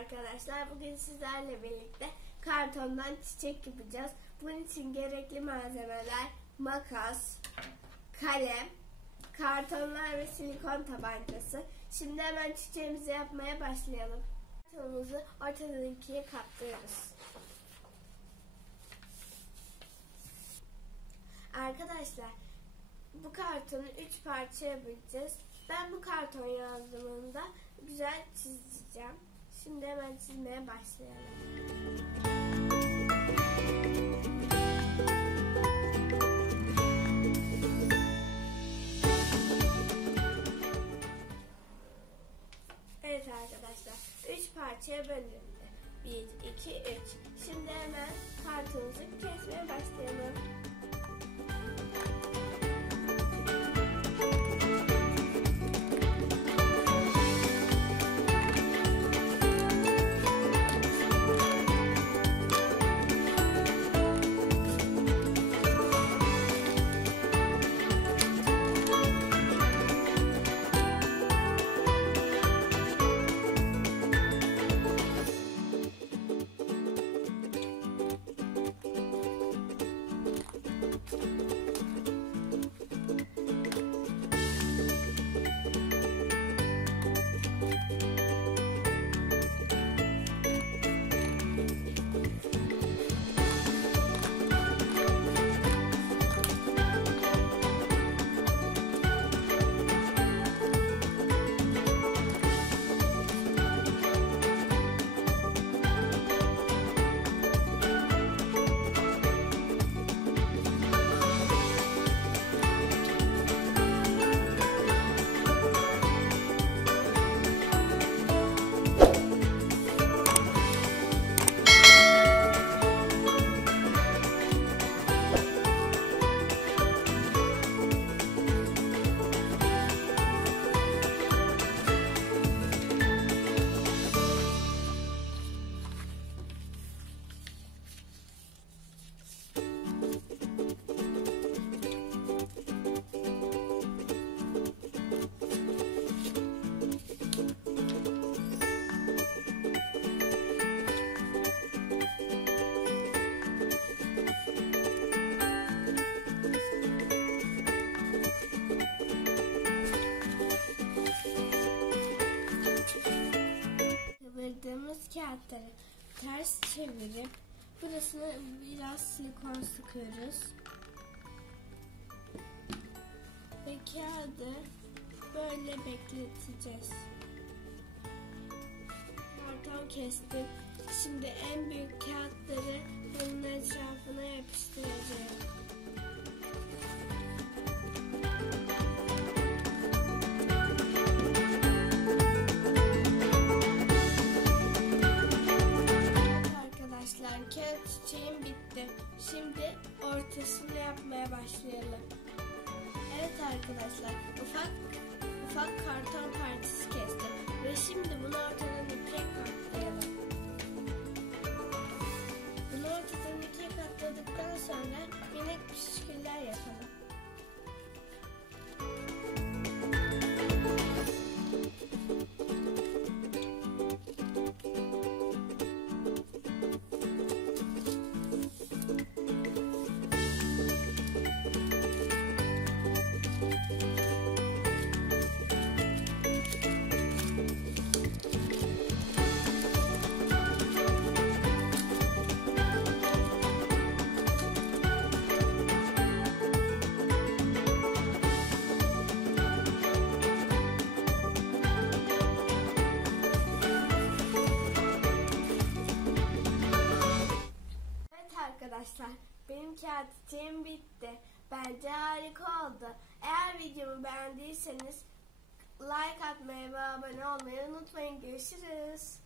arkadaşlar. Bugün sizlerle birlikte kartondan çiçek yapacağız. Bunun için gerekli malzemeler makas, kalem, kartonlar ve silikon tabancası. Şimdi hemen çiçeğimizi yapmaya başlayalım. Kartonumuzu ortadan ikiye katlıyoruz. Arkadaşlar bu kartonu 3 parçaya böleceğiz. Ben bu karton yardımında güzel çizeceğim. Şimdi hemen çizmeye başlayalım. Evet arkadaşlar, 3 parçaya bölündü. 1, 2, 3. Şimdi hemen kartonumuzu kesmeye başlayalım. Kağıtları ters çevirip burasına biraz silikon sıkıyoruz ve kağıdı böyle bekleteceğiz. Karton kestim. Şimdi en büyük kağıtları bunun etrafına yapıştıracağım. Kağıt çiçeğim bitti. Şimdi ortasını yapmaya başlayalım. Evet arkadaşlar, ufak karton parçası kestim ve şimdi bunu ortadan ikiye katlayalım. Bunu ortadan ikiye katladıktan sonra minik püsküller yapalım. Arkadaşlar benim kağıt çiçeğim bitti. Bence harika oldu. Eğer videomu beğendiyseniz like atmayı ve abone olmayı unutmayın. Görüşürüz.